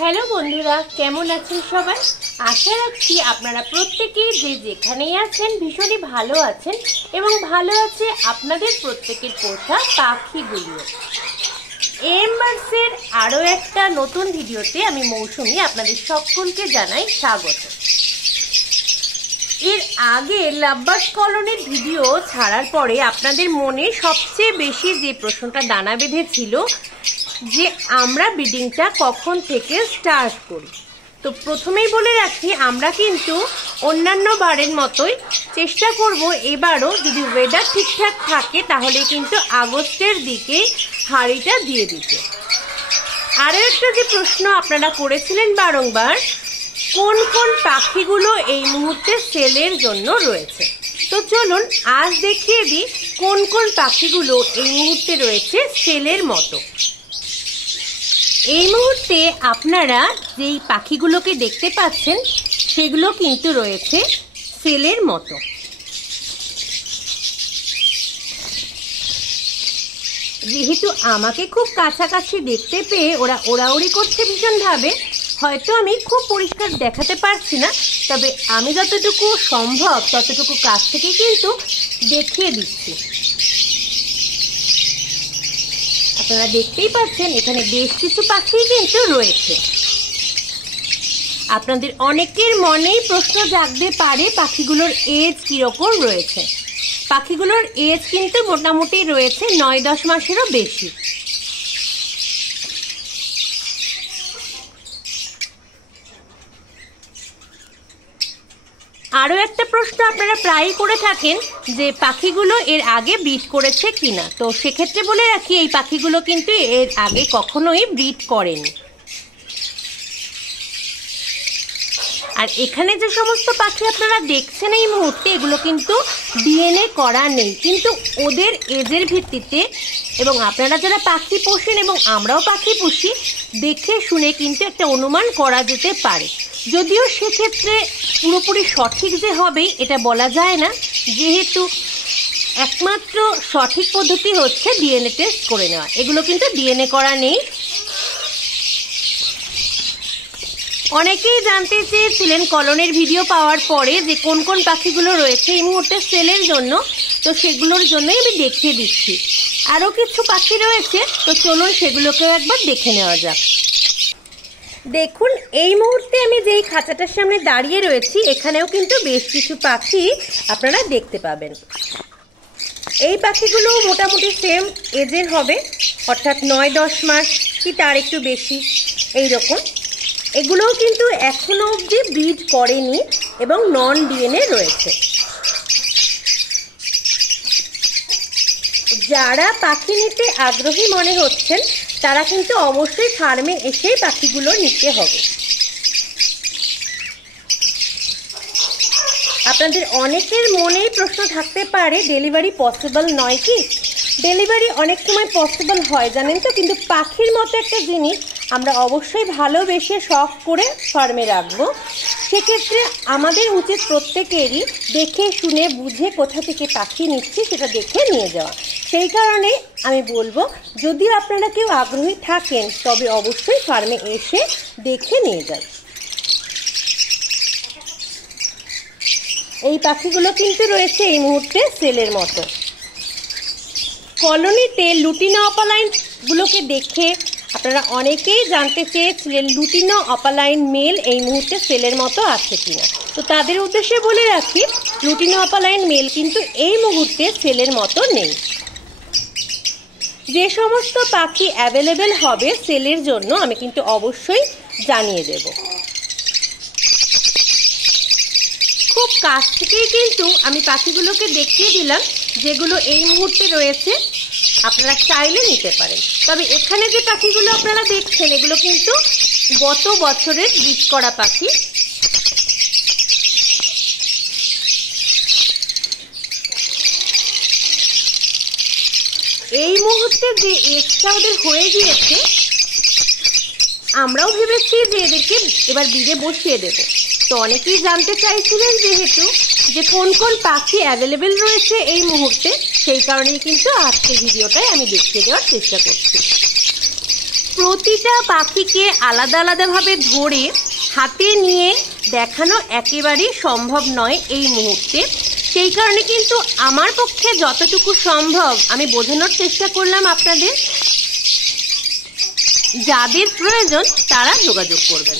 Hello বন্ধুরা, কেমন আছেন সবাই? আশা রাখছি আপনারা প্রত্যেকেই যে যেখানেই আছেন ভীষণই ভালো আছেন এবং ভালো আছে আপনাদের প্রত্যেকের পোষা পাখিগুলো। এমবার্সের আরও একটা নতুন ভিডিওতে আমি মৌসুমি আপনাদের সকলকে জানাই স্বাগত। এর আগে লাভবার্ডস কলোনির ভিডিও ছাড়ার পরে আপনাদের মনে সবচেয়ে বেশি যে প্রশ্নটা দানা বেঁধেছিল যে আমরা ব্রিডিংটা কখন থেকে স্টার্ট করি। তো প্রথমেই বলে রাখি, আমরা কিন্তু অন্যান্য বারের মতোই চেষ্টা করব এবারও যদি ওয়েদার ঠিকঠাক থাকে তাহলে কিন্তু আগস্টের দিকে হাঁড়িটা দিয়ে দিতে। আরও একটা যে প্রশ্ন আপনারা করেছিলেন বারংবার, কোন কোন পাখিগুলো এই মুহূর্তে সেলের জন্য রয়েছে। তো চলুন আজ দেখিয়ে দিই কোন কোন পাখিগুলো এই মুহূর্তে রয়েছে সেলের মতো। এই মুহূর্তে আপনারা যেই পাখিগুলোকে দেখতে পাচ্ছেন সেগুলো কিন্তু রয়েছে সেলের মতো। যেহেতু আমাকে খুব কাছাকাছি দেখতে পেয়ে ওরা ওড়াউড়ি করছে ভীষণভাবে, হয়তো আমি খুব পরিষ্কার দেখাতে পারছি না, তবে আমি যতটুকু সম্ভব ততটুকু কাছ থেকে কিন্তু দেখিয়ে দিচ্ছি। আপনারা দেখতেই পাচ্ছেন এখানে বেশ কিছু পাখি কিন্তু রয়েছে। আপনাদের অনেকের মনেই প্রশ্ন জাগতে পারে পাখিগুলোর এজ কিরকম রয়েছে। পাখিগুলোর এজ কিন্তু মোটামুটি রয়েছে 9-10 মাসেরও বেশি। আরও একটা প্রশ্ন আপনারা প্রায়ই করে থাকেন যে পাখিগুলো এর আগে ব্রিড করেছে কিনা। তো সেক্ষেত্রে বলে রাখি, এই পাখিগুলো কিন্তু এর আগে কখনোই ব্রিড করেনি। আর এখানে যে সমস্ত পাখি আপনারা দেখছেন এই মুহূর্তে, এগুলো কিন্তু ডিএনএ করা নেই, কিন্তু ওদের এজের ভিত্তিতে এবং আপনারা যারা পাখি পোষেন এবং আমরাও পাখি পুষি দেখে শুনে কিন্তু একটা অনুমান করা যেতে পারে। যদিও সেক্ষেত্রে পুরোপুরি সঠিক যে হবে এটা বলা যায় না, যেহেতু একমাত্র সঠিক পদ্ধতি হচ্ছে ডিএনএ টেস্ট করে নেওয়া। এগুলো কিন্তু ডিএনএ করা নেই। অনেকেই জানতে চেয়েছিলেন কলোনির ভিডিও পাওয়ার পরে যে কোন কোন পাখিগুলো রয়েছে এই মুহূর্তে সেলের জন্য, তো সেগুলোর জন্যই আমি দেখিয়ে দিচ্ছি। আরও কিছু পাখি রয়েছে, তো চলুন সেগুলোকেও একবার দেখে নেওয়া যাক। দেখুন, এই মুহূর্তে আমি যেই খাঁচাটার সামনে দাঁড়িয়ে রয়েছি এখানেও কিন্তু বেশ কিছু পাখি আপনারা দেখতে পাবেন। এই পাখিগুলো মোটামুটি সেম এজের হবে, অর্থাৎ 9-10 মাস কি তার একটু বেশি এইরকম। এগুলোও কিন্তু এখনো অবধি ব্রিড করেনি এবং নন ডিএনএ রয়েছে। যারা পাখি নিতে আগ্রহী মনে হচ্ছেন তারা কিন্তু অবশ্যই ফার্মে এসেই পাখিগুলো নিতে হবে। আপনাদের অনেকের মনেই প্রশ্ন থাকতে পারে ডেলিভারি পসিবল নয় কি। ডেলিভারি অনেক সময় পসিবল হয় জানেন তো, কিন্তু পাখির মতো একটা জিনিস আমরা অবশ্যই ভালোবেসে শখ করে ফার্মে রাখবো। সেক্ষেত্রে আমাদের উচিত প্রত্যেকেরই দেখে শুনে বুঝে কোথা থেকে পাখি নিচ্ছি সেটা দেখে নিয়ে যাওয়া। সেই কারণে আমি বলবো, যদি আপনারা কেউ আগ্রহী থাকেন তবে অবশ্যই ফার্মে এসে দেখে নিয়ে যান। এই পাখিগুলো কিন্তু রয়েছে এই মুহূর্তে সেলের মতো। কলোনিতে লুটিনো অপালাইনগুলোকে দেখে আপনারা অনেকেই জানতে চেয়েছিলেন লুটিনো অপালাইন মেল এই মুহূর্তে সেলের মতো আছে কিনা। তো তাদের উদ্দেশ্যে বলে রাখি, লুটিনো অপালাইন মেল কিন্তু এই মুহূর্তে সেলের মতো নেই। যে সমস্ত পাখি অ্যাভেলেবেল হবে সেলের জন্য আমি কিন্তু অবশ্যই জানিয়ে দেব। খুব কাছ থেকেই কিন্তু আমি পাখিগুলোকে দেখিয়ে দিলাম যেগুলো এই মুহূর্তে রয়েছে, আপনারা চাইলে নিতে পারেন। তবে এখানে যে পাখিগুলো আপনারা দেখছেন এগুলো কিন্তু গত বছরের ব্রিড করা পাখি। এই মুহূর্তে যে এজটা ওদের হয়ে গিয়েছে, আমরাও ভেবেছি যে এদেরকে এবার ব্রিডে বসিয়ে দেব। তো অনেকেই জানতে চাইছিলেন যেহেতু যে কোন কোন পাখি অ্যাভেলেবেল রয়েছে এই মুহূর্তে, সেই কারণেই কিন্তু আজকের ভিডিওটাই আমি দেখিয়ে দেওয়ার চেষ্টা করছি। প্রতিটা পাখিকে আলাদা আলাদাভাবে ধরে হাতে নিয়ে দেখানো একেবারেই সম্ভব নয় এই মুহূর্তে। সেই কারণে কিন্তু আমার পক্ষে যতটুকু সম্ভব আমি বোঝানোর চেষ্টা করলাম আপনাদের। যাদের প্রয়োজন তারা যোগাযোগ করবেন।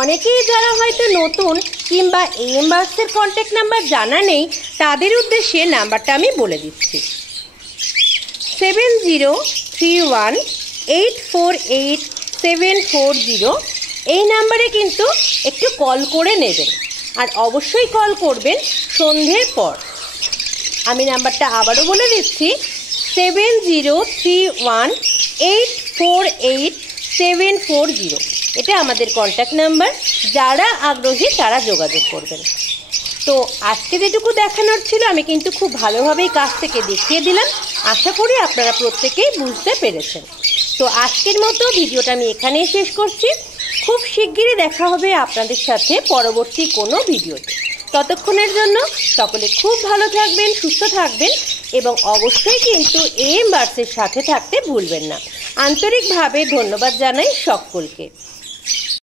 অনেকেই যারা হয়তো নতুন কিংবা AM বার্ডসের কন্ট্যাক্ট নাম্বার জানা নেই, তাদের উদ্দেশ্যে নাম্বারটা আমি বলে দিচ্ছি। 7031848740 এই নাম্বারে কিন্তু একটু কল করে নেবেন, আর অবশ্যই কল করবেন সন্ধ্যের পর। আমি নাম্বারটা আবারও বলে দিচ্ছি, 7031848740 এটা আমাদের কন্ট্যাক্ট নাম্বার। যারা আগ্রহী তারা যোগাযোগ করবেন। তো আজকে যেটুকু দেখানোর ছিল আমি কিন্তু খুব ভালোভাবেই কাছ থেকে দেখিয়ে দিলাম। আশা করি আপনারা প্রত্যেকেই বুঝতে পেরেছেন। তো আজকের মতো ভিডিওটা আমি এখানেই শেষ করছি। খুব শিগগিরই দেখা হবে আপনাদের সাথে পরবর্তী কোনো ভিডিওতে। ততক্ষণের জন্য সকলে খুব ভালো থাকবেন, সুস্থ থাকবেন এবং অবশ্যই কিন্তু AM বার্ডসের সাথে থাকতে ভুলবেন না। আন্তরিকভাবে ধন্যবাদ জানাই সকলকে।